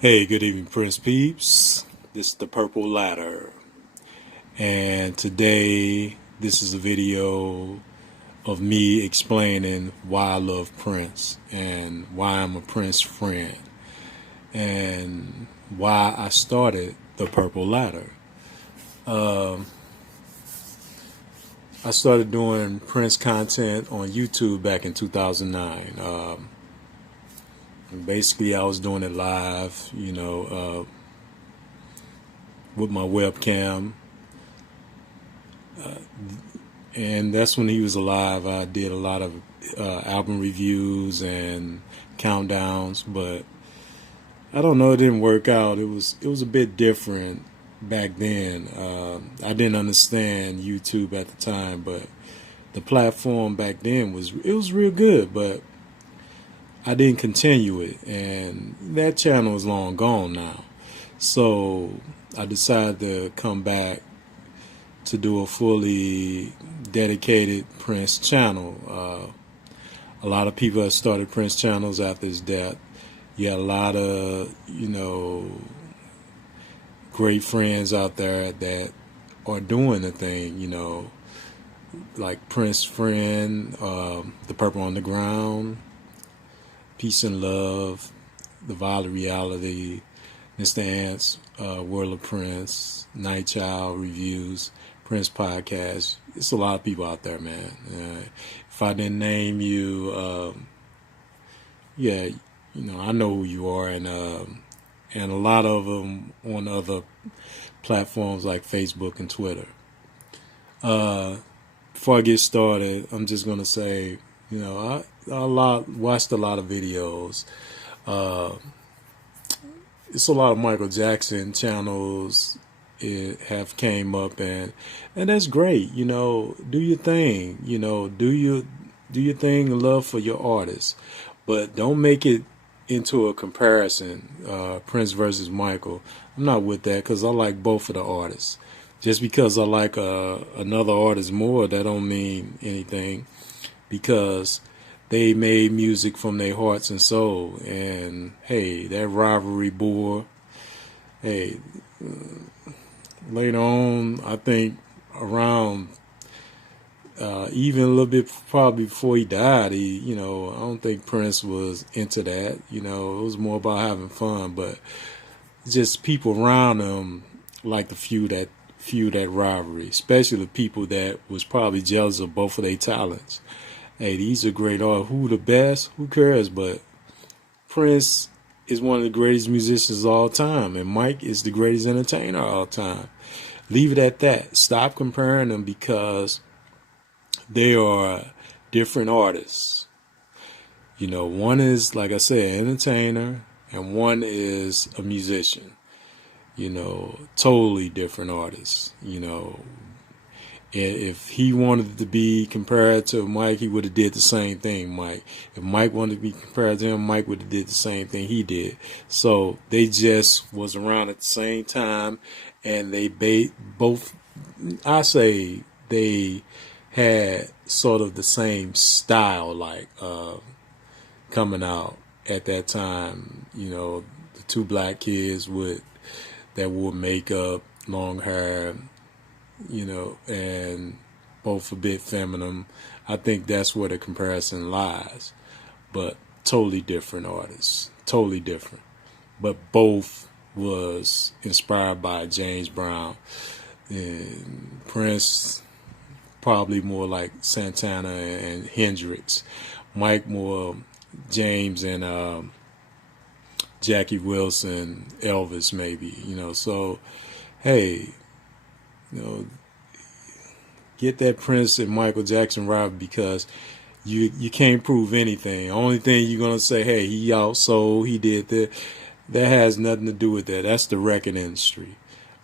Hey, good evening, Prince Peeps. This is the Purple Ladder, and today this is a video of me explaining why I love Prince and why I'm a Prince friend and why I started the Purple Ladder. I started doing Prince content on YouTube back in 2009. Basically, I was doing it live, with my webcam. And that's when he was alive. I did a lot of album reviews and countdowns, but I don't know, it didn't work out. It was a bit different back then. I didn't understand YouTube at the time, but the platform back then was real good, but I didn't continue it, and that channel is long gone now. So I decided to come back to do a fully dedicated Prince channel. A lot of people have started Prince channels after his death. You got a lot of, great friends out there that are doing the thing, like Prince Friend, The Purple on the Ground, Peace and Love, The Violet Reality, Mr. Ants, World of Prince, Night Child Reviews, Prince Podcast. It's a lot of people out there, man. If I didn't name you, yeah, I know who you are, and a lot of them on other platforms like Facebook and Twitter. Before I get started, I'm just gonna say, I watched a lot of videos. It's a lot of Michael Jackson channels have came up, and that's great. Do your thing. Do your thing. Love for your artist, but don't make it into a comparison. Prince versus Michael. I'm not with that because I like both of the artists. Just because I like another artist more, that don't mean anything, because they made music from their hearts and soul. And hey, that rivalry bore. Hey, later on, I think around even a little bit probably before he died, I don't think Prince was into that. It was more about having fun, but just people around him like to feud that rivalry, especially the people that was probably jealous of both of their talents. Hey, these are great artists. Who the best? Who cares? But Prince is one of the greatest musicians of all time, and Mike is the greatest entertainer of all time. Leave it at that. Stop comparing them, because they are different artists. One is, like I said, an entertainer, and one is a musician. Totally different artists. If he wanted to be compared to Mike, he would have did the same thing. If Mike wanted to be compared to him, Mike would have did the same thing he did. So they just was around at the same time, and they both, I say, they had sort of the same style, like coming out at that time. The two black kids that wore makeup, long hair, and both a bit feminine. I think that's where the comparison lies. But totally different artists, totally different. But both was inspired by James Brown. And Prince, probably more like Santana and Hendrix. Mike more James and Jackie Wilson, Elvis maybe. So hey, you know, get that Prince and Michael Jackson rivalry, because you can't prove anything. Only thing you're gonna say, hey, he outsold, he did that. That has nothing to do with that. That's the record industry.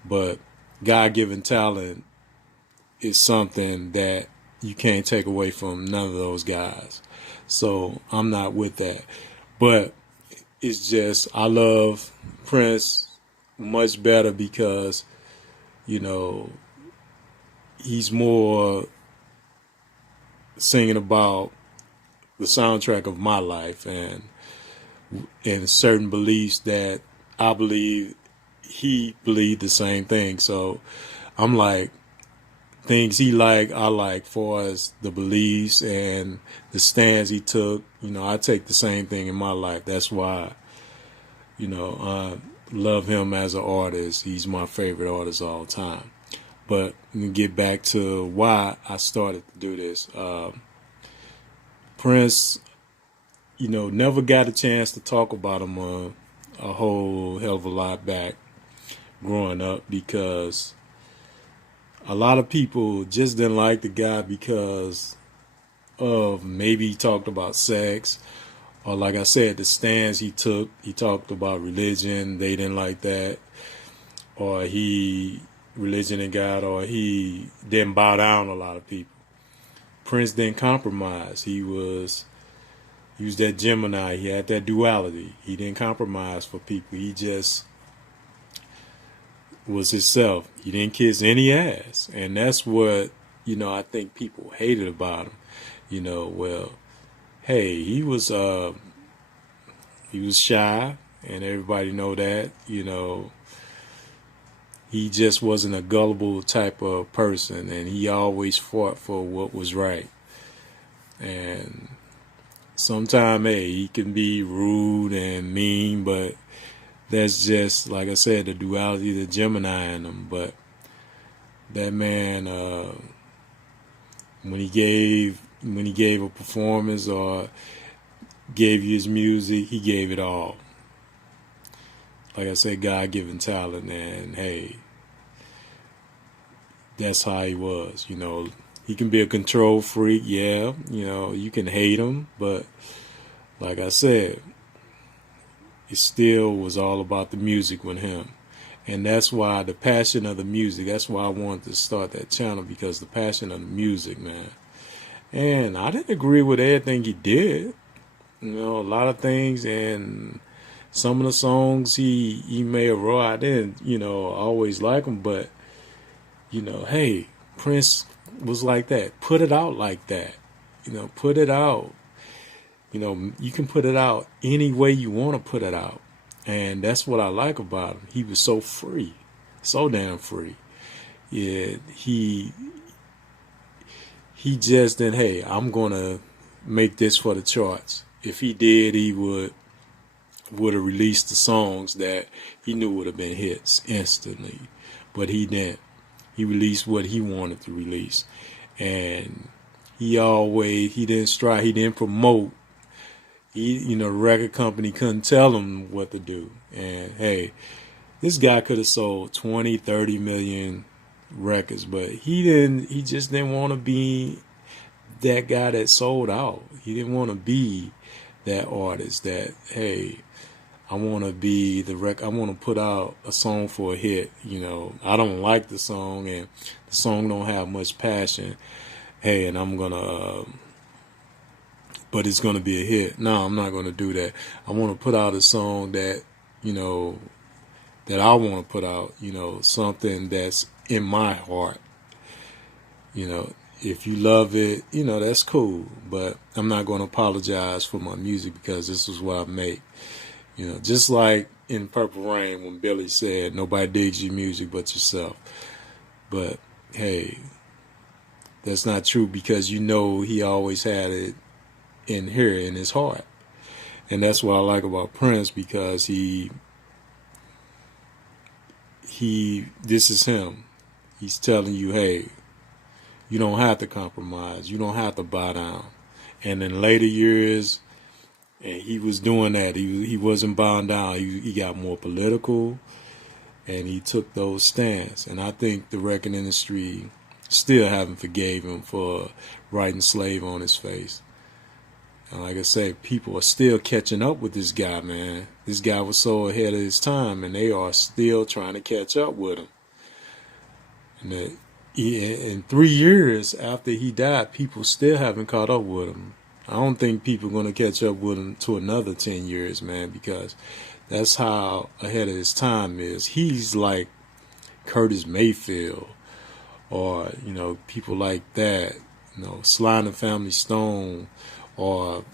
But God-given talent is something that you can't take away from none of those guys. So I'm not with that. But it's just, I love Prince much better because, he's more singing about the soundtrack of my life and certain beliefs that I believe he believed the same thing. So I'm like, things he like, I like, for as the beliefs and the stands he took. I take the same thing in my life. That's why, I love him as an artist. He's my favorite artist of all time. But to get back to why I started to do this, Prince, never got a chance to talk about him a whole hell of a lot back growing up, because a lot of people just didn't like the guy because of, maybe he talked about sex, or like I said, the stands he took. He talked about religion. They didn't like that. Or religion and God, or he didn't bow down a lot of people. Prince didn't compromise. He was that Gemini. He had that duality. He didn't compromise for people. He just was himself. He didn't kiss any ass. And that's what, I think people hated about him. Well, hey, he was shy, and everybody know that. He just wasn't a gullible type of person, and he always fought for what was right. And sometimes, hey, he can be rude and mean, but that's just, like I said, the duality of the Gemini in him. But that man, when he gave a performance or gave you his music, he gave it all. Like I said, God-given talent, and hey, that's how he was. He can be a control freak, yeah. You can hate him, but like I said, it still was all about the music with him. And that's why the passion of the music, that's why I wanted to start that channel, because the passion of the music, man. And I didn't agree with everything he did. A lot of things, and some of the songs he may have wrote, I didn't, always like them, but, hey, Prince was like that. Put it out like that. Put it out. You can put it out any way you want to put it out. And that's what I like about him. He was so free. So damn free. Yeah, he just didn't, hey, I'm going to make this for the charts. If he did, he would have released the songs that he knew would have been hits instantly. But he didn't. He released what he wanted to release. And he didn't strive, he didn't promote. The record company couldn't tell him what to do. And hey, this guy could have sold 20, 30 million records, but he just didn't want to be that guy that sold out. He didn't want to be that artist that, hey, I want to be I want to put out a song for a hit. I don't like the song, and the song don't have much passion. Hey, and I'm gonna, but it's gonna be a hit. No, I'm not gonna do that. I want to put out a song that, that I want to put out. Something that's in my heart. If you love it, that's cool. But I'm not gonna apologize for my music, because this is what I make. Just like in Purple Rain, when Billy said, nobody digs your music but yourself. But hey, that's not true, because he always had it in here in his heart. And that's what I like about Prince, because this is him. He's telling you, hey, you don't have to compromise. You don't have to bow down. And in later years, and he was doing that. He wasn't bowing down. He got more political, and he took those stands. And I think the record industry still haven't forgave him for writing "slave" on his face. And like I say, people are still catching up with this guy, man. This guy was so ahead of his time, and they are still trying to catch up with him. And in 3 years after he died, people still haven't caught up with him. I don't think people are going to catch up with him to another 10 years, man, because that's how ahead of his time is. He's like Curtis Mayfield, or, people like that, Sly and the Family Stone, or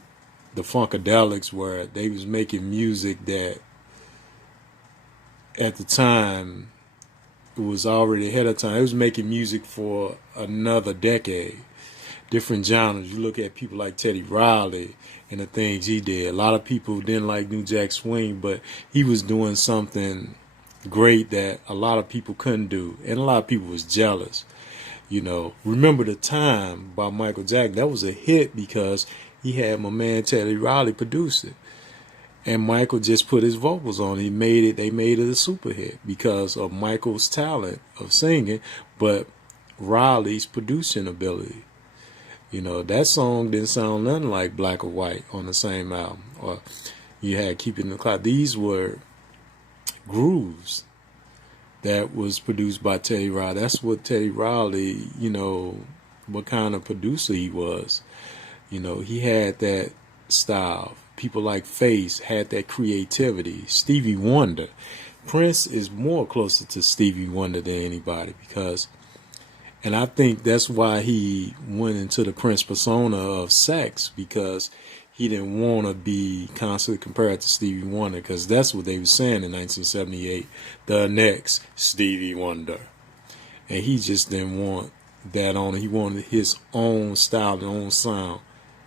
the Funkadelics, where they was making music that at the time, it was already ahead of time. It was making music for another decade, different genres. You look at people like Teddy Riley and the things he did. A lot of people didn't like New Jack Swing, but he was doing something great that a lot of people couldn't do, and a lot of people was jealous. Remember the Time by Michael Jackson. That was a hit because he had my man Teddy Riley produce it, and Michael just put his vocals on it. They made it a super hit because of Michael's talent of singing, but Riley's producing ability. That song didn't sound nothing like Black or White on the same album. Or you had Keeping the Cloud. These were grooves that was produced by Teddy Riley. That's what Teddy Riley, what kind of producer he was. He had that style. People like Face had that creativity. Stevie Wonder. Prince is more closer to Stevie Wonder than anybody and I think that's why he went into the Prince persona of sex, because he didn't want to be constantly compared to Stevie Wonder, because that's what they were saying in 1978, the next Stevie Wonder. And he just didn't want that on. He wanted his own style, his own sound.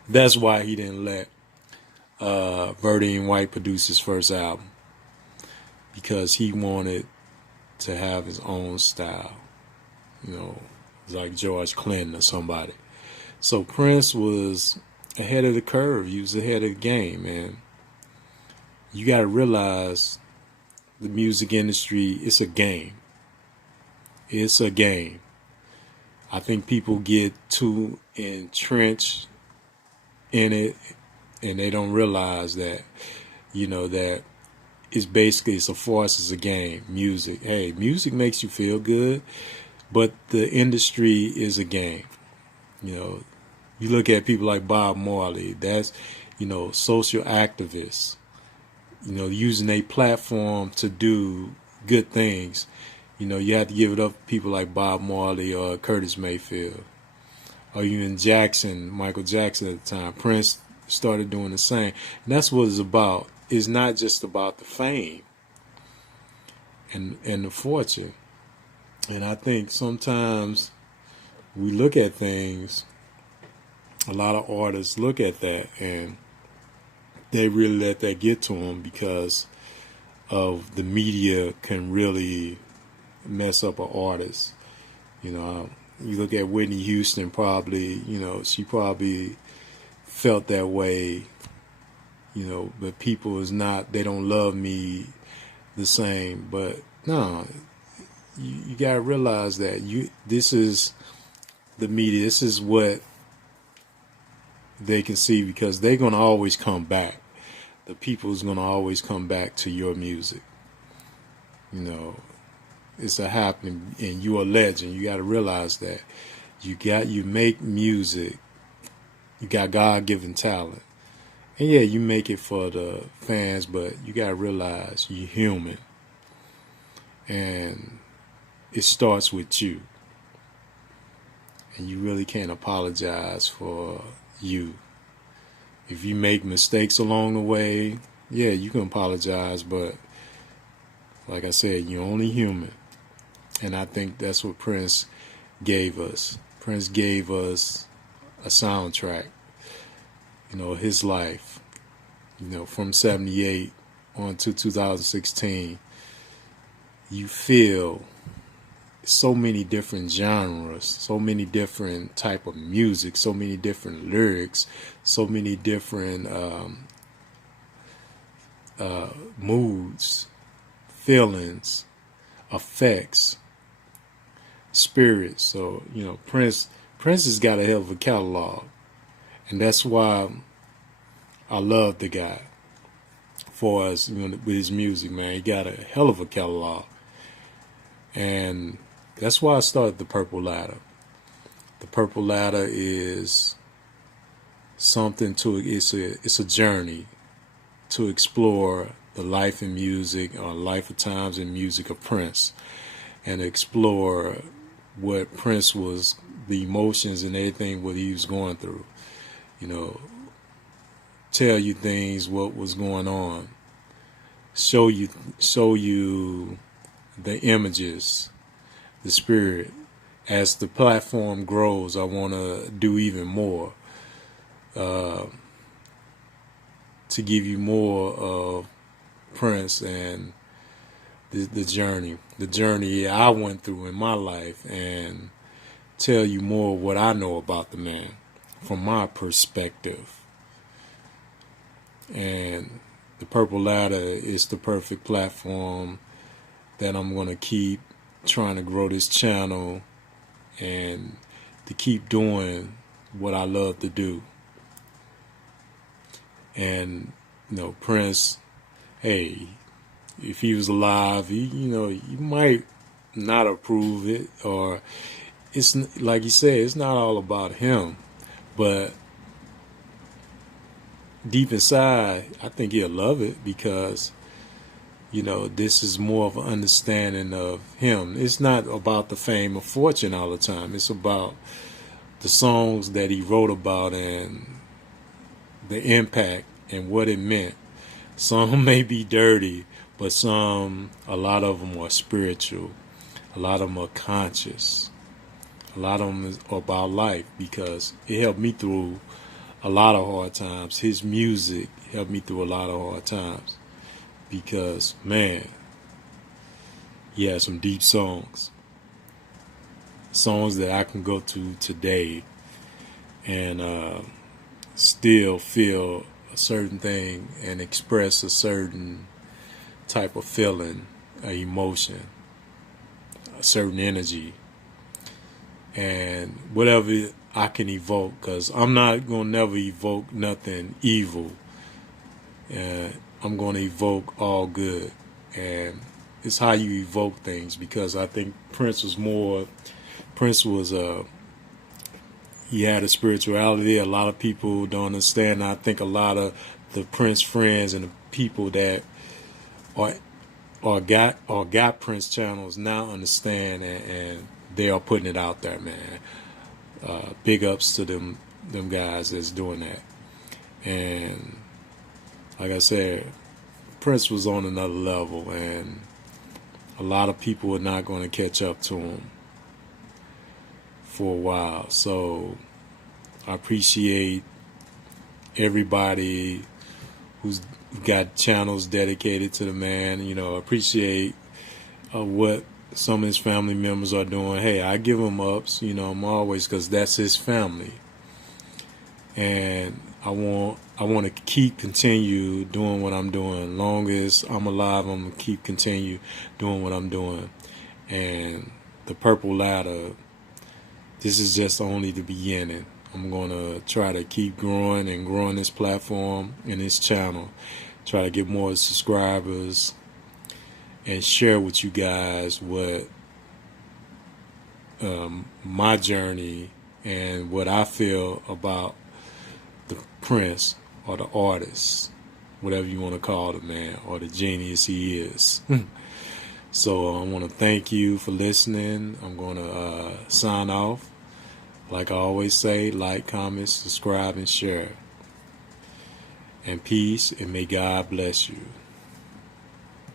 That's why he didn't let Verdine White produce his first album, because he wanted to have his own style, like George Clinton or somebody. So Prince was ahead of the curve. He was ahead of the game, and you got to realize the music industry, it's a game. It's a game. I think people get too entrenched in it, and they don't realize that, that it's a farce, it's a game. Music. Hey, music makes you feel good, but the industry is a game. You look at people like Bob Marley, that's, social activists, using a platform to do good things. You have to give it up to people like Bob Marley or Curtis Mayfield, or even Michael Jackson at the time. Prince started doing the same. And that's what it's about. It's not just about the fame and the fortune. And I think sometimes we look at things, a lot of artists look at that and they really let that get to them, because of the media can really mess up an artist. You look at Whitney Houston, probably, she probably felt that way, but people they don't love me the same. But no, you got to realize that this is the media. This is what they can see, because they're going to always come back. The people is going to always come back to your music. It's a happening, and you're a legend. You got to realize that you make music. You got God-given talent, and yeah, you make it for the fans, but you got to realize you're human, and it starts with you, and you really can't apologize for you. If you make mistakes along the way, yeah, you can apologize, but like I said, you're only human. And I think that's what Prince gave us. Prince gave us a soundtrack, his life, from 78 on to 2016. You feel so many different genres, so many different type of music, so many different lyrics, so many different moods, feelings, effects, spirits. So Prince has got a hell of a catalog, and that's why I love the guy. For us, with his music, man, he got a hell of a catalog, and that's why I started the Purple Ladder. The Purple Ladder is it's a journey to explore the life and music, or life of times and music of Prince, and explore what Prince was, the emotions and everything what he was going through. Tell you things, what was going on. show you show you the images, the spirit. As the platform grows, I want to do even more to give you more of Prince and the journey I went through in my life, and tell you more what I know about the man from my perspective. And the Purple Ladder is the perfect platform that I'm going to keep trying to grow this channel and to keep doing what I love to do. And, Prince, hey, if he was alive, you might not approve it, or it's like you said, it's not all about him, but deep inside, I think he'll love it because, this is more of an understanding of him. It's not about the fame or fortune all the time. It's about the songs that he wrote about and the impact and what it meant. Some may be dirty, but a lot of them are spiritual. A lot of them are conscious. A lot of them is about life because it helped me through a lot of hard times. His music helped me through a lot of hard times because, man, he had some deep songs. Songs that I can go to today and still feel a certain thing and express a certain type of feeling, an emotion, a certain energy, and whatever I can evoke, because I'm not going to never evoke nothing evil. I'm going to evoke all good. And it's how you evoke things, because I think Prince was he had a spirituality a lot of people don't understand. I think a lot of the Prince friends and the people that got Prince channels now understand, and they are putting it out there, man. Big ups to them guys that's doing that. And like I said, Prince was on another level, and a lot of people are not going to catch up to him for a while. So I appreciate everybody who's got channels dedicated to the man. I appreciate what some of his family members are doing. Hey, I give him ups, I'm always, because that's his family. And I want to continue doing what I'm doing. Long as I'm alive, I'm going to continue doing what I'm doing. And the Purple Ladder, this is just only the beginning. I'm going to try to keep growing and growing this platform and this channel. Try to get more subscribers and share with you guys what my journey and what I feel about the Prince, or the artist, whatever you want to call the man, or the genius he is. So I want to thank you for listening. I'm going to sign off. Like I always say, like, comment, subscribe, and share. And peace, and may God bless you.